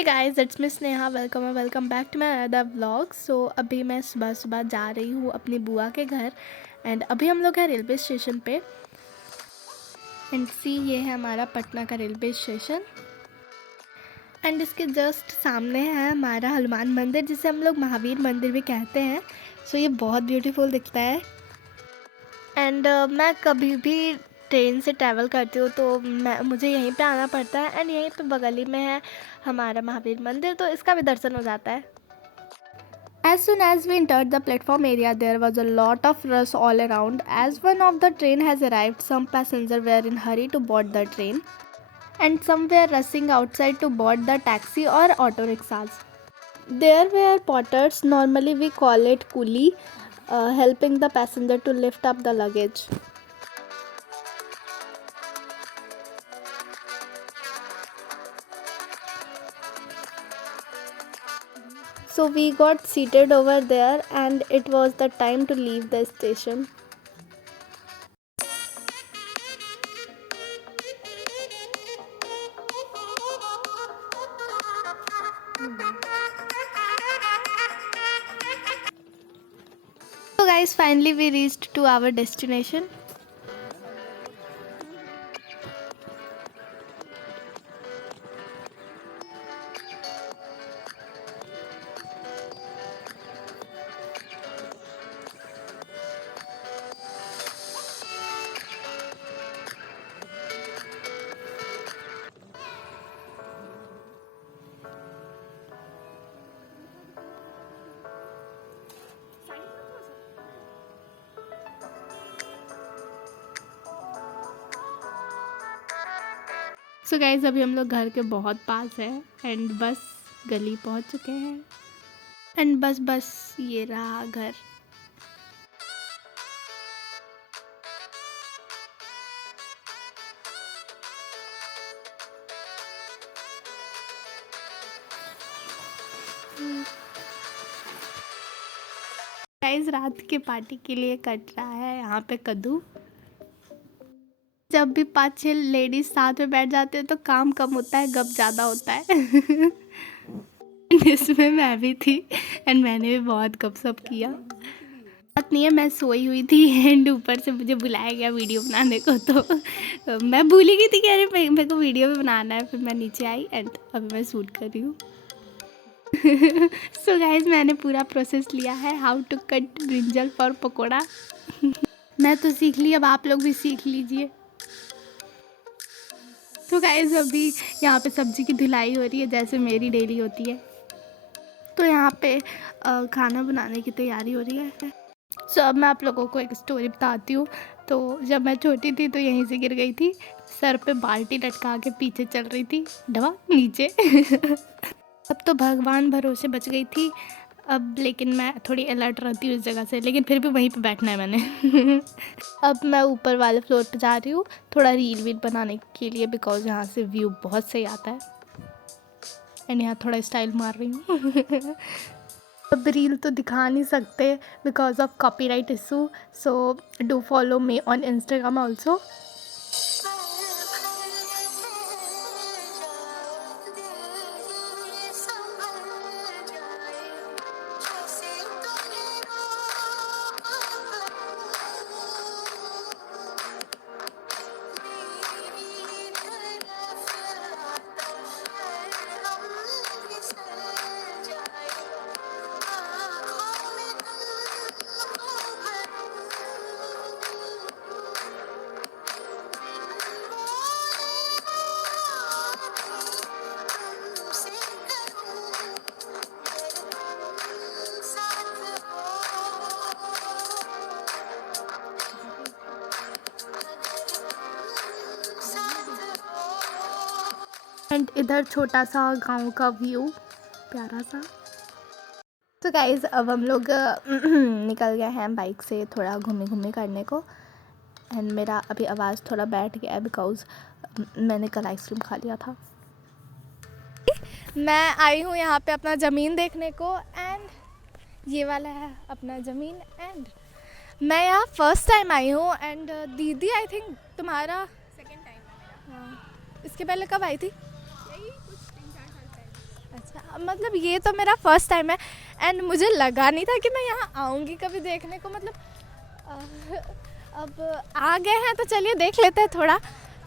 Hey guys, it's miss Sneha. Welcome back to my other vlog. So अभी मैं सुबह सुबह जा रही हूँ अपनी बुआ के घर। एंड अभी हम लोग हैं रेलवे स्टेशन पे। एंड सी, ये है हमारा पटना का रेलवे स्टेशन। एंड इसके जस्ट सामने है हमारा हनुमान मंदिर, जिसे हम लोग महावीर मंदिर भी कहते हैं। सो ये बहुत ब्यूटीफुल दिखता है। एंड मैं कभी भी ट्रेन से ट्रैवल करती हूँ तो मुझे यहीं पे आना पड़ता है। एंड यहीं पे बगल ही में है हमारा महावीर मंदिर, तो इसका भी दर्शन हो जाता है। As soon as we entered the platform area, there was a lot of rush all around. As one of the train has arrived, some passengers were in hurry to board the train, and some were rushing outside to board the taxi or auto rickshaws. There were porters, normally we call it coolie, helping the passenger to lift up the luggage. So we got seated over there, and it was the time to leave the station. So guys, finally we reached to our destination. So guys, अभी हम लोग घर के बहुत पास है and बस गली पहुंच चुके हैं। एंड बस ये रहा घर। गाइज, रात के पार्टी के लिए कट रहा है यहाँ पे कद्दू। जब भी 5-6 लेडीज साथ में बैठ जाते हैं तो काम कम होता है, गप ज़्यादा होता है। इसमें मैं भी थी एंड मैंने भी बहुत गपशप किया। बात नहीं है, मैं सोई हुई थी एंड ऊपर से मुझे बुलाया गया वीडियो बनाने को, तो मैं भूल ही गई थी कि अरे मेरे को वीडियो भी बनाना है। फिर मैं नीचे आई एंड अभी मैं शूट कर रही हूँ। सो गाइज, मैंने पूरा प्रोसेस लिया है how to cut brinjal for pakora. मैं तो सीख ली, अब आप लोग भी सीख लीजिए। तो गाइस, अभी यहाँ पे सब्ज़ी की धुलाई हो रही है जैसे मेरी डेली होती है। तो यहाँ पे खाना बनाने की तैयारी हो रही है। सो अब मैं आप लोगों को एक स्टोरी बताती हूँ। तो जब मैं छोटी थी तो यहीं से गिर गई थी, सर पे बाल्टी लटका के पीछे चल रही थी, ढवा नीचे। अब तो भगवान भरोसे बच गई थी। अब लेकिन मैं थोड़ी अलर्ट रहती हूँ इस जगह से, लेकिन फिर भी वहीं पे बैठना है मैंने। अब मैं ऊपर वाले फ्लोर पे जा रही हूँ थोड़ा रील वील बनाने के लिए, बिकॉज यहाँ से व्यू बहुत सही आता है एंड यहाँ थोड़ा स्टाइल मार रही हूँ। अब रील तो दिखा नहीं सकते because of copyright issue, so do follow me on Instagram also. And इधर छोटा सा गांव का व्यू प्यारा सा। तो गाइज़, अब हम लोग निकल गए हैं बाइक से थोड़ा घूमे करने को। एंड मेरा अभी आवाज़ थोड़ा बैठ गया है बिकॉज़ मैंने कल आइसक्रीम खा लिया था। मैं आई हूँ यहाँ पे अपना ज़मीन देखने को एंड ये वाला है अपना ज़मीन। एंड मैं यहाँ फर्स्ट टाइम आई हूँ एंड दीदी आई थिंक तुम्हारा सेकेंड टाइम है मेरा। हाँ, इसके पहले कब आई थी? यही कुछ 3-4 साल पहले। अच्छा, मतलब ये तो मेरा फर्स्ट टाइम है एंड मुझे लगा नहीं था कि मैं यहाँ आऊँगी कभी देखने को। मतलब अब आ गए हैं तो चलिए देख लेते हैं थोड़ा।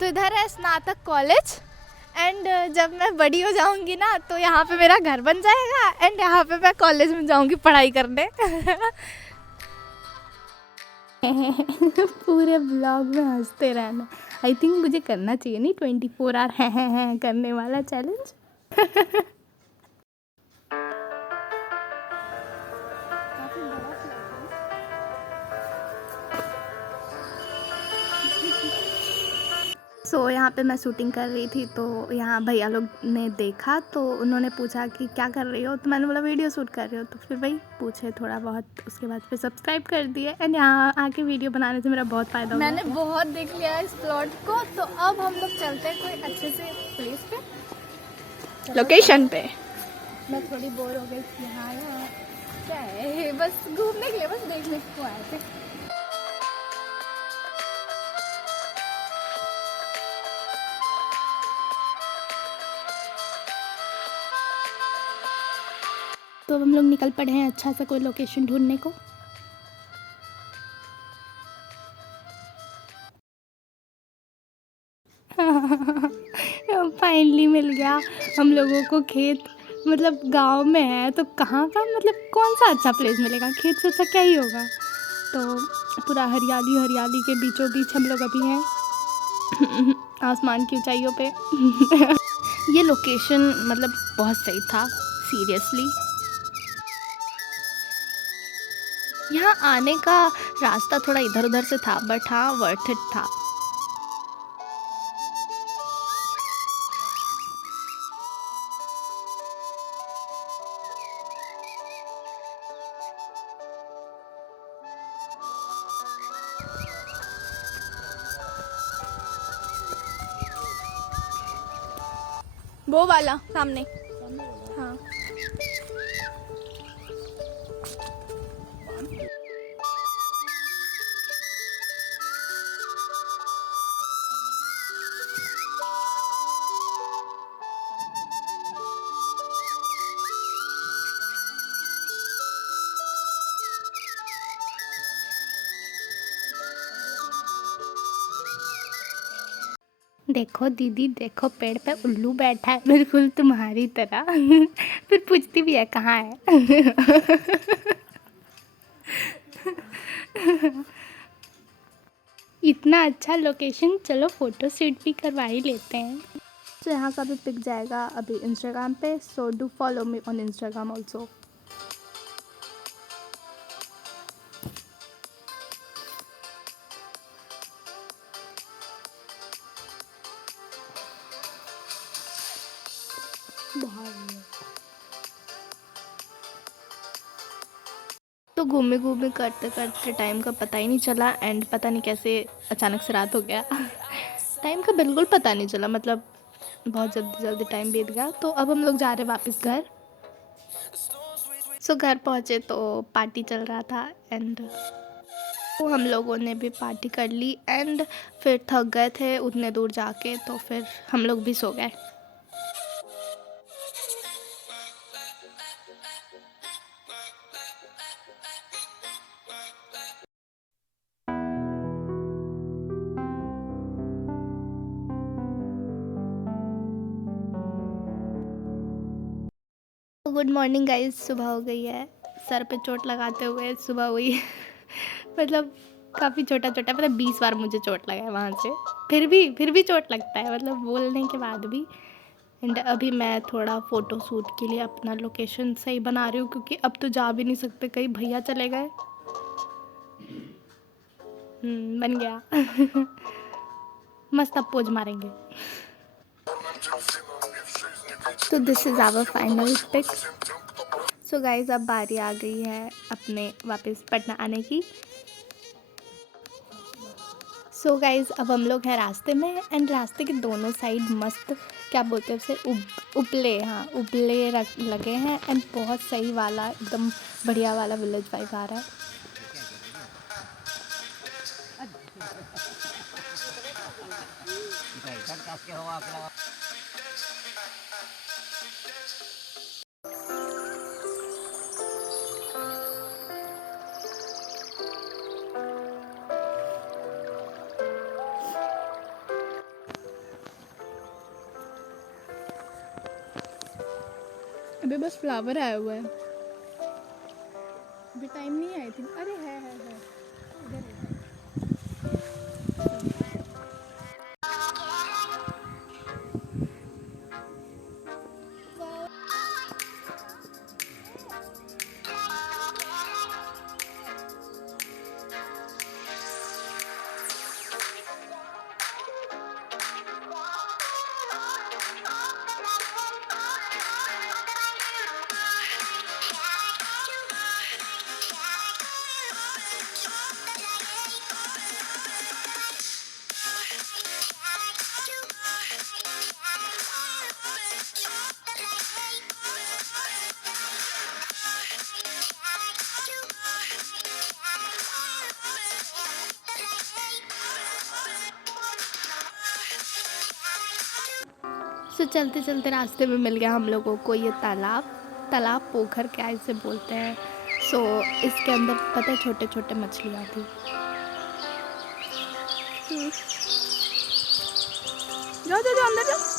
तो इधर है स्नातक कॉलेज एंड जब मैं बड़ी हो जाऊँगी ना तो यहाँ पे मेरा घर बन जाएगा एंड यहाँ पे मैं कॉलेज में जाऊँगी पढ़ाई करने। पूरे ब्लॉग में हंसते रहना। आई थिंक मुझे करना चाहिए नहीं 24 आवर हैं करने वाला चैलेंज। सो यहाँ पे मैं शूटिंग कर रही थी तो यहाँ भैया लोग ने देखा तो उन्होंने पूछा कि क्या कर रही हो, तो मैंने बोला वीडियो शूट कर रही हो। तो फिर वही पूछे थोड़ा बहुत, उसके बाद फिर सब्सक्राइब कर दिए एंड यहाँ आके वीडियो बनाने से मेरा बहुत फ़ायदा हुआ। मैंने बहुत देख लिया इस प्लॉट को, तो अब हम लोग चलते हैं कोई अच्छे से प्लेस पे, लोकेशन पे। मैं थोड़ी बोर हो गई यहाँ क्या है, बस घूमने के लिए, बस देखने को आए थे। तो हम लोग निकल पड़े हैं अच्छा सा कोई लोकेशन ढूंढने को। फाइनली मिल गया हम लोगों को खेत। मतलब गांव में है तो कहाँ का, मतलब कौन सा अच्छा प्लेस मिलेगा, खेत से अच्छा क्या ही होगा। तो पूरा हरियाली हरियाली के बीचों बीच हम लोग अभी हैं आसमान की ऊंचाइयों पे। ये लोकेशन मतलब बहुत सही था सीरियसली। यहाँ आने का रास्ता थोड़ा इधर उधर से था बट हाँ वर्थ इट था। वो वाला सामने, हाँ। देखो दीदी, देखो पेड़ पे उल्लू बैठा है बिल्कुल तुम्हारी तरह। फिर पूछती भी है कहाँ है। इतना अच्छा लोकेशन, चलो फोटो शूट भी करवा ही लेते हैं। तो यहाँ का भी पिक जाएगा अभी इंस्टाग्राम पे, so do follow me on Instagram also. तो घूमे घूमे करते करते टाइम का पता ही नहीं चला एंड पता नहीं कैसे अचानक से रात हो गया। टाइम का बिल्कुल पता नहीं चला, मतलब बहुत जल्दी जल्दी टाइम बीत गया। तो अब हम लोग जा रहे हैं वापस घर। सो घर पहुँचे तो पार्टी चल रहा था एंड तो हम लोगों ने भी पार्टी कर ली एंड फिर थक गए थे उतने दूर जाके, तो फिर हम लोग भी सो गए। गुड मॉर्निंग गाइस, सुबह हो गई है। सर पे चोट लगाते हुए सुबह हुई। मतलब काफ़ी छोटा छोटा, मतलब 20 बार मुझे चोट लगा है वहाँ से। फिर भी चोट लगता है, मतलब बोलने के बाद भी। एंड अभी मैं थोड़ा फ़ोटो शूट के लिए अपना लोकेशन सही बना रही हूँ क्योंकि अब तो जा भी नहीं सकते, कहीं भैया चले गए। बन गया। मस्त अब पोज मारेंगे। तो this is our final pic. So guys अब बारी आ गई है अपने वापस पटना आने की। सो गाइज अब हम लोग हैं रास्ते में एंड रास्ते के दोनों साइड मस्त, क्या बोलते हैं उसे, उपले, हाँ उपले लगे हैं एंड बहुत सही वाला, एकदम बढ़िया वाला विलेज वाइब आ रहा है। अभी बस फ्लावर आया हुआ है, अभी टाइम नहीं आई थी। अरे है इधर है। सो चलते चलते रास्ते में मिल गया हम लोगों को ये तालाब पोखर क्या इसे बोलते हैं। सो इसके अंदर पता है छोटे छोटे मछलियाँ थी। जाओ जाओ जाओ अंदर जाओ।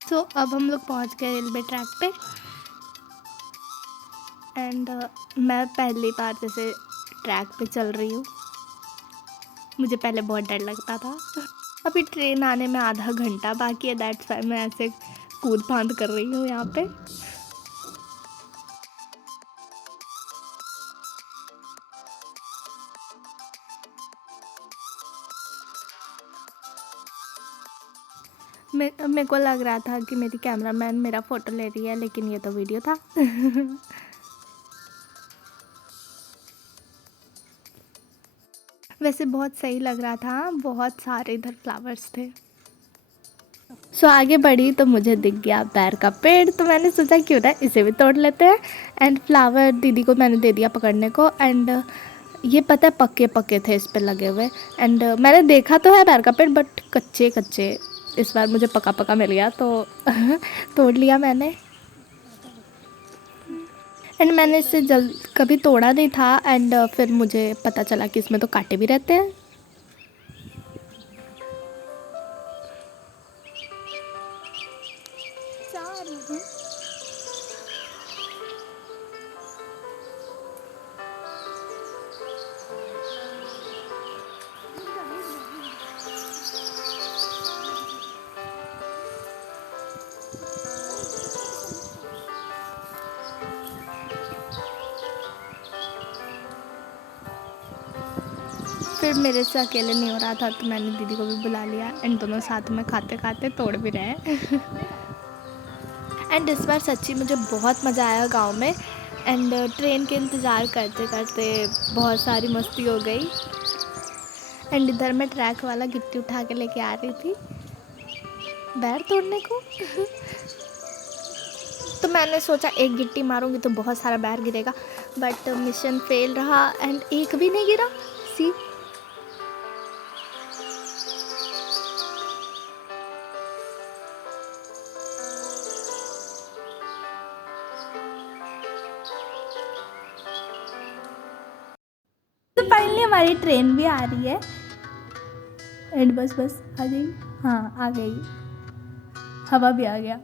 सो अब हम लोग पहुंच गए रेलवे ट्रैक पे। एंड मैं पहली बार जैसे ट्रैक पे चल रही हूँ, मुझे पहले बहुत डर लगता था। अभी ट्रेन आने में आधा घंटा बाकी है, दैट्स वाई मैं ऐसे कूद फांद कर रही हूँ यहाँ पे। मेरे को लग रहा था कि मेरी कैमरामैन मेरा फ़ोटो ले रही है, लेकिन ये तो वीडियो था। वैसे बहुत सही लग रहा था, बहुत सारे इधर फ्लावर्स थे। सो आगे बढ़ी तो मुझे दिख गया बैर का पेड़, तो मैंने सोचा क्यों ना इसे भी तोड़ लेते हैं। एंड फ्लावर दीदी को मैंने दे दिया पकड़ने को। एंड ये पता है पक्के पक्के थे इस पे लगे हुए। एंड मैंने देखा तो है बैर का पेड़, बट कच्चे कच्चे। इस बार मुझे पका पका मिल गया तो तोड़ लिया मैंने। एंड मैंने इसे कभी तोड़ा नहीं था। एंड फिर मुझे पता चला कि इसमें तो कांटे भी रहते हैं। फिर मेरे से अकेले नहीं हो रहा था तो मैंने दीदी को भी बुला लिया। एंड दोनों साथ में खाते खाते तोड़ भी रहे हैं। एंड इस बार सच्ची मुझे बहुत मज़ा आया गांव में। एंड ट्रेन के इंतज़ार करते करते बहुत सारी मस्ती हो गई। एंड इधर मैं ट्रैक वाला गिट्टी उठा के लेके आ रही थी बैर तोड़ने को। तो मैंने सोचा एक गिट्टी मारूंगी तो बहुत सारा बैर गिरेगा, बट मिशन फेल रहा एंड एक भी नहीं गिरा। सी तो फाइनली हमारी ट्रेन भी आ रही है। एंड बस आ गई। हाँ आ गई, हवा भी आ गया।